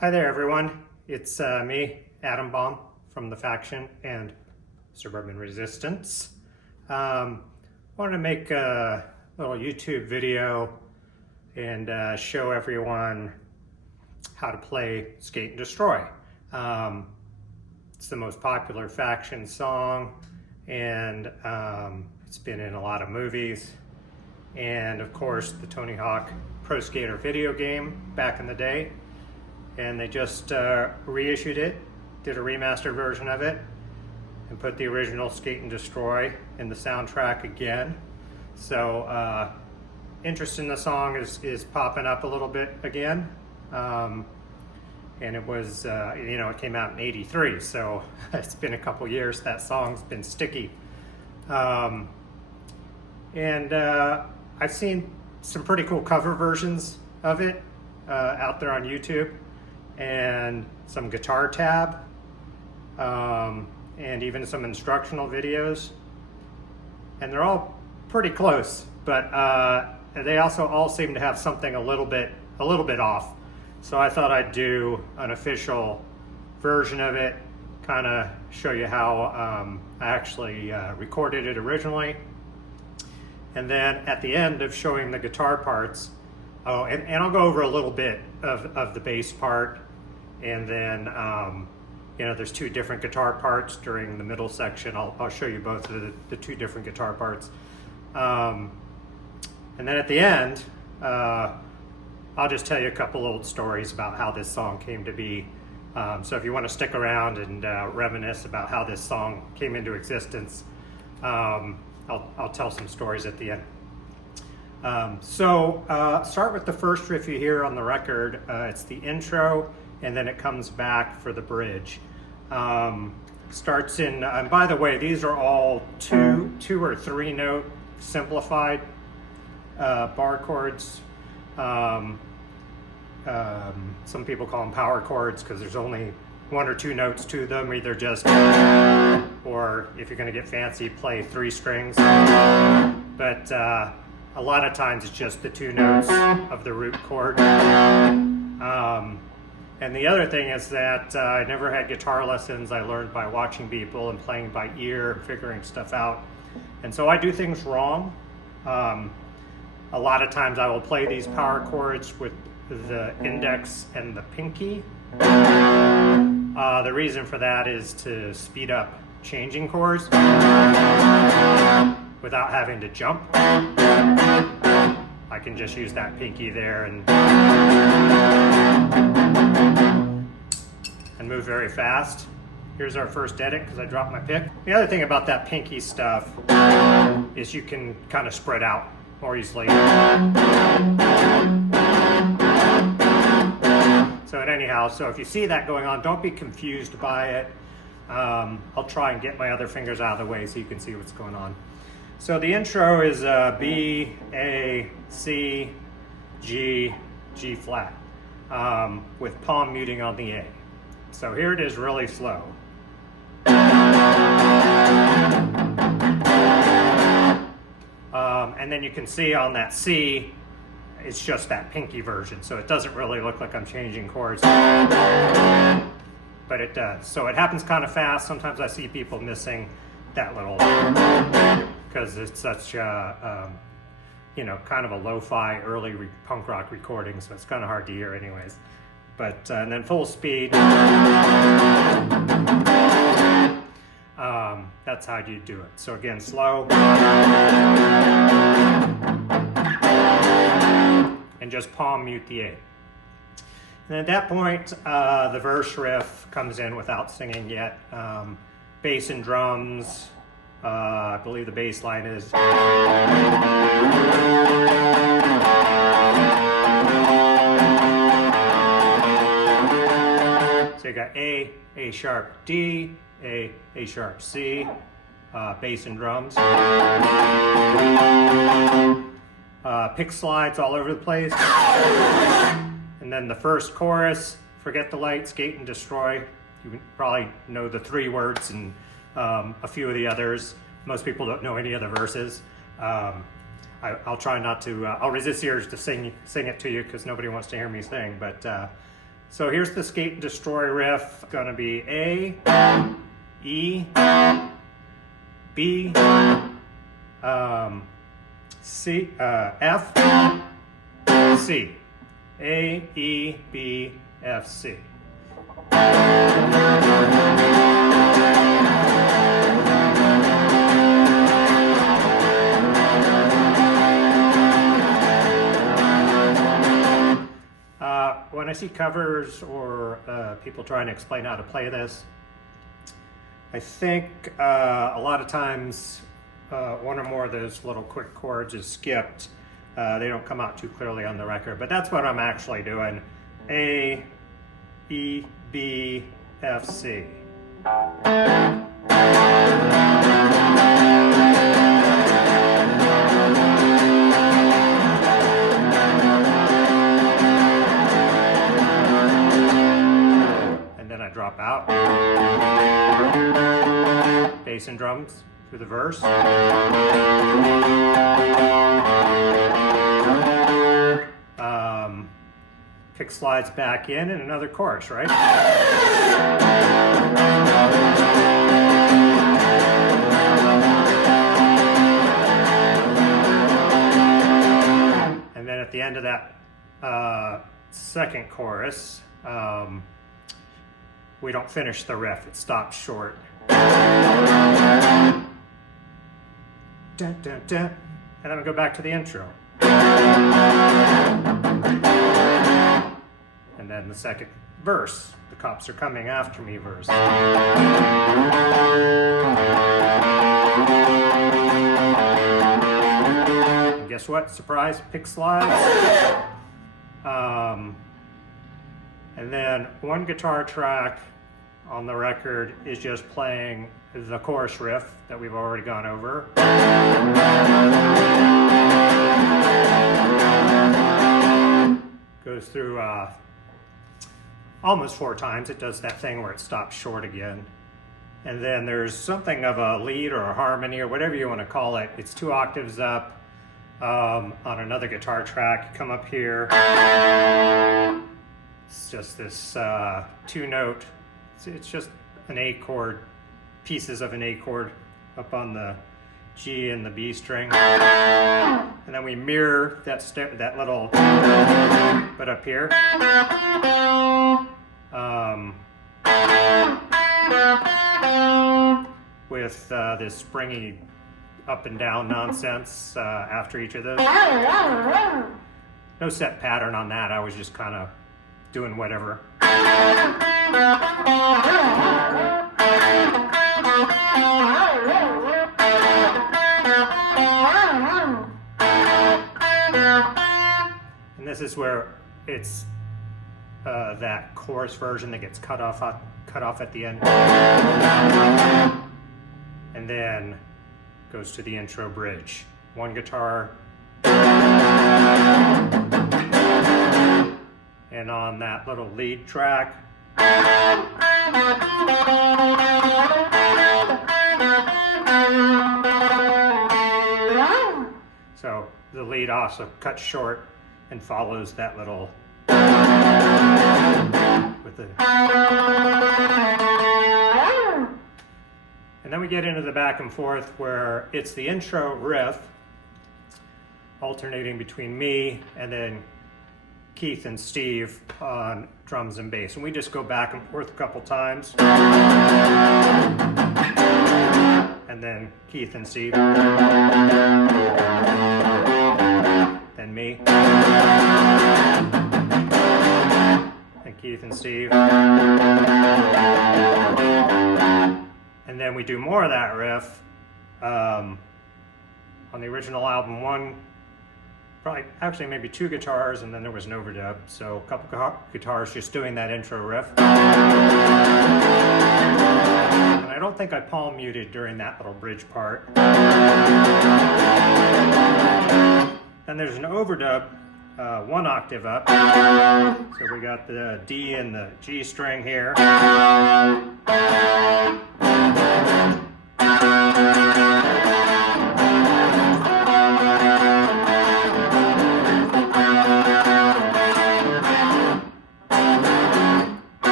Hi there, everyone. It's me, Adam Bomb, from the Faction and Suburban Resistance. Wanted to make a little YouTube video and show everyone how to play Skate and Destroy. It's the most popular Faction song, and it's been in a lot of movies. And of course, the Tony Hawk Pro Skater video game back in the day. And they just reissued it, did a remastered version of it, and put the original Skate and Destroy in the soundtrack again. So interest in the song is popping up a little bit again. And it was, it came out in '83, so it's been a couple years. That song's been sticky. And I've seen some pretty cool cover versions of it out there on YouTube, and some guitar tab, and even some instructional videos. And they're all pretty close, but they also all seem to have something a little bit off. So I thought I'd do an official version of it, kind of show you how I actually recorded it originally. And then at the end of showing the guitar parts, and I'll go over a little bit of the bass part, and then there's two different guitar parts during the middle section. I'll show you both of the two different guitar parts, and then at the end, I'll just tell you a couple old stories about how this song came to be. So if you want to stick around and reminisce about how this song came into existence, I'll tell some stories at the end. Start with the first riff you hear on the record. It's the intro, and then it comes back for the bridge. Starts in, and by the way, these are all two or three note simplified bar chords. Some people call them power chords because there's only one or two notes to them, either just, or if you're going to get fancy, play three strings. But a lot of times it's just the two notes of the root chord. And the other thing is that I never had guitar lessons. I learned by watching people and playing by ear and figuring stuff out. And so I do things wrong. A lot of times I will play these power chords with the index and the pinky. The reason for that is to speed up changing chords without having to jump. I can just use that pinky there and move very fast. Here's our first edit because I dropped my pick. The other thing about that pinky stuff is you can kind of spread out more easily. So anyhow, so if you see that going on, don't be confused by it. I'll try and get my other fingers out of the way so you can see what's going on. So the intro is B, A, C, G, G flat, with palm muting on the A. So here it is really slow. And then you can see on that C, it's just that pinky version. So it doesn't really look like I'm changing chords, but it does. So it happens kind of fast. Sometimes I see people missing that little, because it's such a, kind of a lo-fi early punk rock recording, so it's kind of hard to hear anyways. But, and then full speed, that's how you do it. So again, slow, and just palm mute the A. And at that point, the verse riff comes in without singing yet. Bass and drums, I believe the bass line is. So you got A sharp, D, A sharp, C, bass and drums. Pick slides all over the place. And then the first chorus, forget the light, skate and destroy. You probably know the three words and a few of the others. Most people don't know any of the verses. I'll try not to, I'll resist the urge to sing it to you because nobody wants to hear me sing, but So here's the Skate and Destroy riff. Gonna be A, E, B, C, F, C. A, E, B, F, C. When I see covers or people trying to explain how to play this, I think a lot of times one or more of those little quick chords is skipped. They don't come out too clearly on the record, but that's what I'm actually doing. A, E, B, F, C. Drop out. Bass and drums through the verse. Kick slides back in and another chorus, right? And then at the end of that second chorus, we don't finish the riff, it stops short. Dun, dun, dun. And then we go back to the intro. And then the second verse, the cops are coming after me verse. And guess what? Surprise, pick slides. And then one guitar track on the record is just playing the chorus riff that we've already gone over. Goes through almost 4 times. It does that thing where it stops short again. And then there's something of a lead or a harmony or whatever you want to call it. It's 2 octaves up on another guitar track. You come up here. It's just this 2-note, it's just an A chord, pieces of an A chord up on the G and the B string. And then we mirror that little, but up here. With this springy up and down nonsense after each of those. No set pattern on that, I was just kind of doing whatever. And this is where it's that chorus version that gets cut off at the end. And then goes to the intro bridge. One guitar. And on that little lead track, so the lead also cuts short and follows that little with the, and then we get into the back and forth where it's the intro riff alternating between me and then Keith and Steve on drums and bass, and we just go back and forth a couple times, and then Keith and Steve, then me, and Keith and Steve, and then we do more of that riff on the original album. Probably, actually maybe 2 guitars, and then there was an overdub. So a couple guitars just doing that intro riff. And I don't think I palm muted during that little bridge part. Then there's an overdub, 1 octave up. So we got the D and the G string here.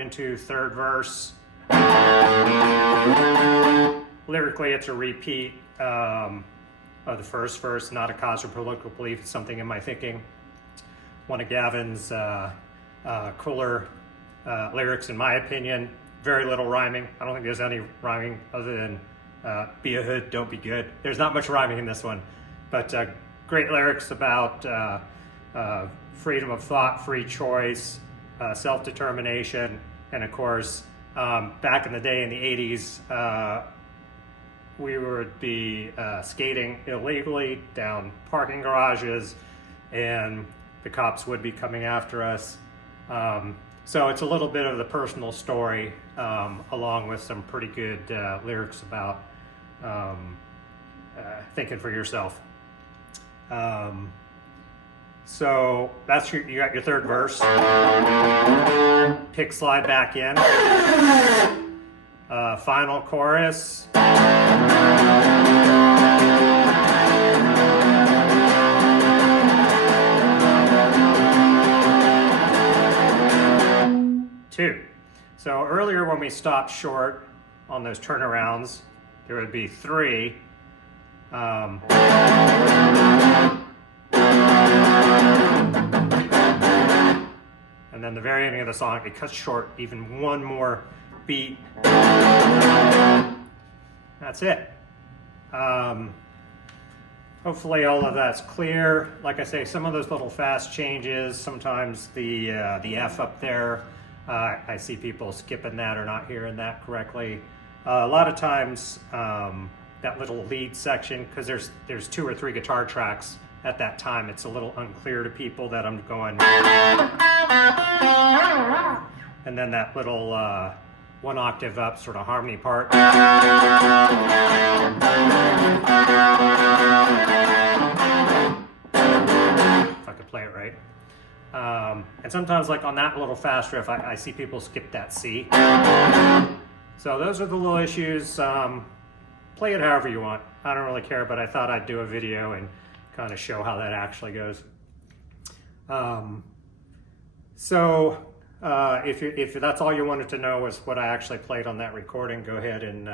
into third verse. Lyrically, it's a repeat of the first verse, not a cause or political belief. It's something in my thinking. One of Gavin's cooler lyrics, in my opinion. Very little rhyming. I don't think there's any rhyming other than be a hood, don't be good. There's not much rhyming in this one, but great lyrics about freedom of thought, free choice, self-determination, and of course, back in the day in the 80s, we would be skating illegally down parking garages, and the cops would be coming after us. So it's a little bit of the personal story, along with some pretty good lyrics about thinking for yourself. So that's you got your third verse. Pick slide back in. Final chorus. Two. So earlier when we stopped short on those turnarounds, there would be three. And then the very ending of the song, it cuts short even one more beat. That's it. Hopefully all of that's clear. Like I say, some of those little fast changes, sometimes the F up there, I see people skipping that or not hearing that correctly. A lot of times, that little lead section, because there's 2 or 3 guitar tracks at that time, it's a little unclear to people that I'm going. And then that little 1 octave up sort of harmony part. If I could play it right. And sometimes, like on that little fast riff, I see people skip that C. So those are the little issues. Play it however you want. I don't really care, but I thought I'd do a video and kind of show how that actually goes. If that's all you wanted to know was what I actually played on that recording, go ahead and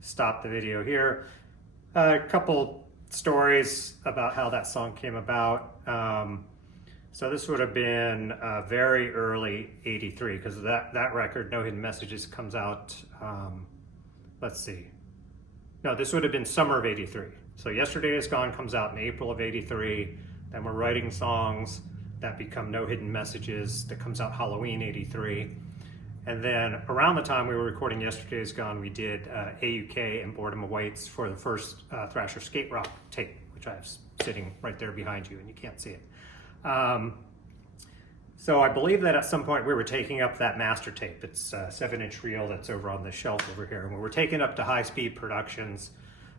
stop the video here. A couple stories about how that song came about. So this would have been very early '83, because that record, No Hidden Messages, comes out, let's see. No, this would have been summer of '83. So Yesterday Is Gone comes out in April of '83. Then we're writing songs that become No Hidden Messages, that comes out Halloween '83. And then around the time we were recording Yesterday Is Gone, we did AUK and Boredom Awaits for the first Thrasher skate rock tape, which I have sitting right there behind you, and you can't see it. So I believe that at some point we were taking up that master tape. It's a 7-inch reel that's over on the shelf over here. And we were taking up to High Speed Productions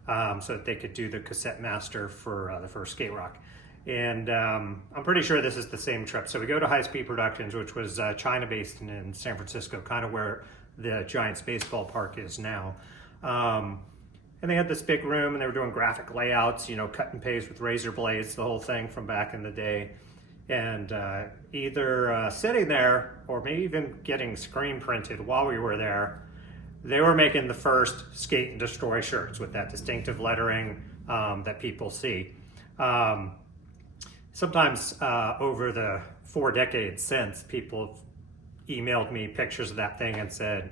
so that they could do the cassette master for the first skate rock. And I'm pretty sure this is the same trip. So we go to High Speed Productions, which was China-based in San Francisco, kind of where the Giants baseball park is now. And they had this big room, and they were doing graphic layouts, you know, cut and paste with razor blades, the whole thing from back in the day. And either sitting there or maybe even getting screen printed while we were there, they were making the first Skate and Destroy shirts with that distinctive lettering that people see. Sometimes over the 4 decades since, people have emailed me pictures of that thing and said,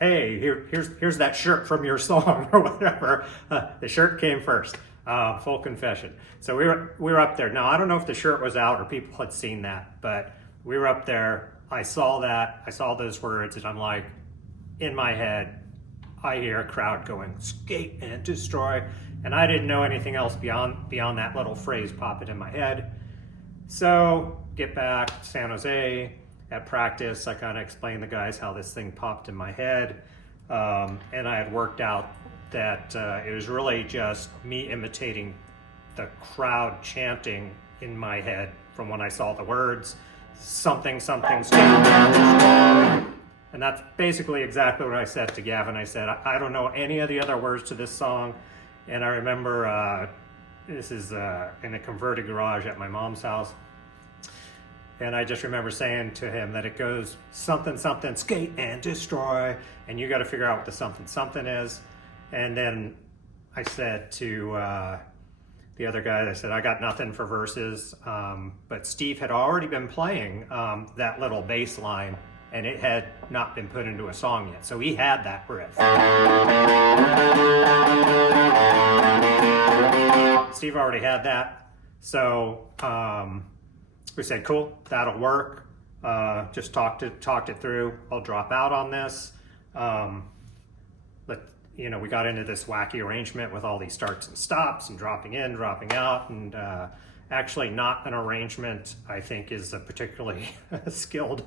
hey, here's that shirt from your song or whatever. The shirt came first. Full confession. So we were up there. Now, I don't know if the shirt was out or people had seen that, but we were up there. I saw that. I saw those words, and I'm like, in my head, I hear a crowd going, skate and destroy. And I didn't know anything else beyond that little phrase popping in my head. So get back to San Jose. At practice, I kind of explained to the guys how this thing popped in my head. And I had worked out that it was really just me imitating the crowd chanting in my head from when I saw the words, something, something, skate. And that's basically exactly what I said to Gavin. I said, I don't know any of the other words to this song. And I remember this is in a converted garage at my mom's house. And I just remember saying to him that it goes something, something, skate and destroy. And you got to figure out what the something, something is. And then I said to the other guy, I said, I got nothing for verses. But Steve had already been playing that little bass line, and it had not been put into a song yet. So he had that riff. Steve already had that. So we said, cool, that'll work. Just talked it through. I'll drop out on this. But we got into this wacky arrangement with all these starts and stops and dropping in, dropping out, and actually not an arrangement I think is a particularly skilled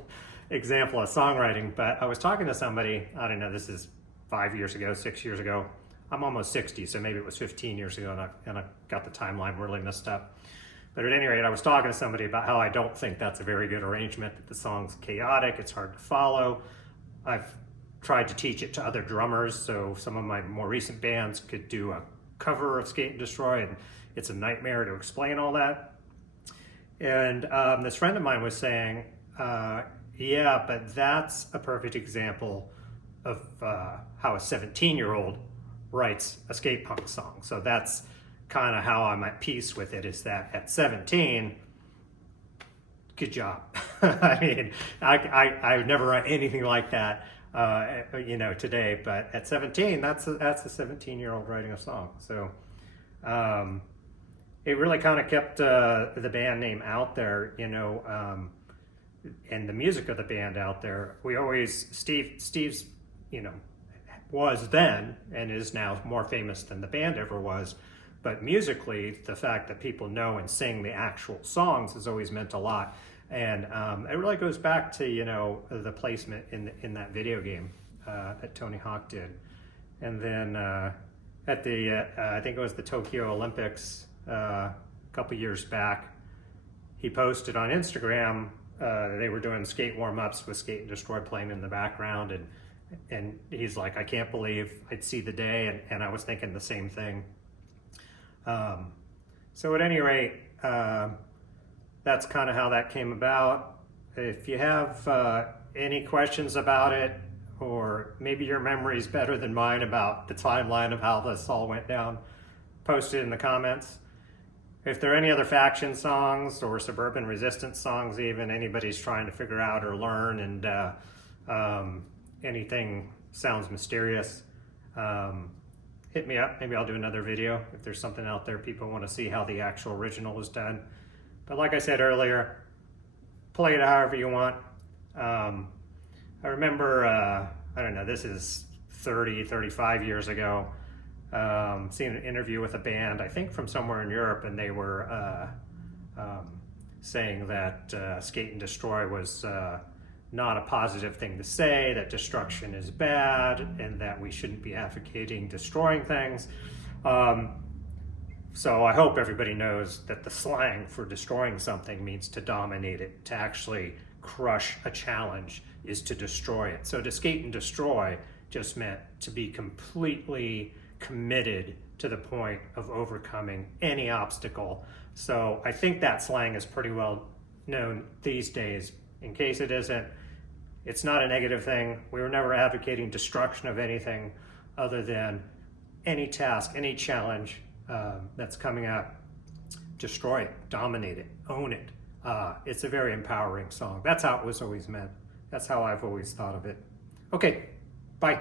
example of songwriting. But I was talking to somebody, I don't know, this is 5 years ago, 6 years ago. I'm almost 60, so maybe it was 15 years ago, and I got the timeline really messed up. But at any rate, I was talking to somebody about how I don't think that's a very good arrangement, that the song's chaotic, it's hard to follow. I've tried to teach it to other drummers, so some of my more recent bands could do a cover of Skate and Destroy, and it's a nightmare to explain all that. And this friend of mine was saying, yeah, but that's a perfect example of how a 17-year-old writes a skate punk song. So that's kind of how I'm at peace with it, is that at 17, good job. I mean, I would never write anything like that, today, but at 17, that's a 17-year-old writing a song. So it really kind of kept the band name out there, and the music of the band out there. We always, Steve's, was then and is now more famous than the band ever was. But musically, the fact that people know and sing the actual songs has always meant a lot. And it really goes back to, the placement in that video game that Tony Hawk did. And then at the, I think it was the Tokyo Olympics a couple years back, he posted on Instagram, they were doing skate warm-ups with Skate and Destroy playing in the background. And he's like, I can't believe I'd see the day. And I was thinking the same thing. So at any rate, that's kind of how that came about. If you have any questions about it, or maybe your memory is better than mine about the timeline of how this all went down, post it in the comments. If there are any other Faction songs or Suburban Resistance songs even anybody's trying to figure out or learn, and anything sounds mysterious, hit me up. Maybe I'll do another video if there's something out there people want to see how the actual original was done. But like I said earlier, play it however you want. I remember, I don't know, this is 35 years ago, seeing an interview with a band, I think from somewhere in Europe, and they were saying that Skate and Destroy was not a positive thing to say, that destruction is bad, and that we shouldn't be advocating destroying things. So I hope everybody knows that the slang for destroying something means to dominate it, to actually crush a challenge is to destroy it. So to skate and destroy just meant to be completely committed to the point of overcoming any obstacle. So I think that slang is pretty well known these days. In case it isn't, it's not a negative thing. We were never advocating destruction of anything other than any task, any challenge that's coming up. Destroy it, dominate it, own it. It's a very empowering song. That's how it was always meant. That's how I've always thought of it. Okay, bye.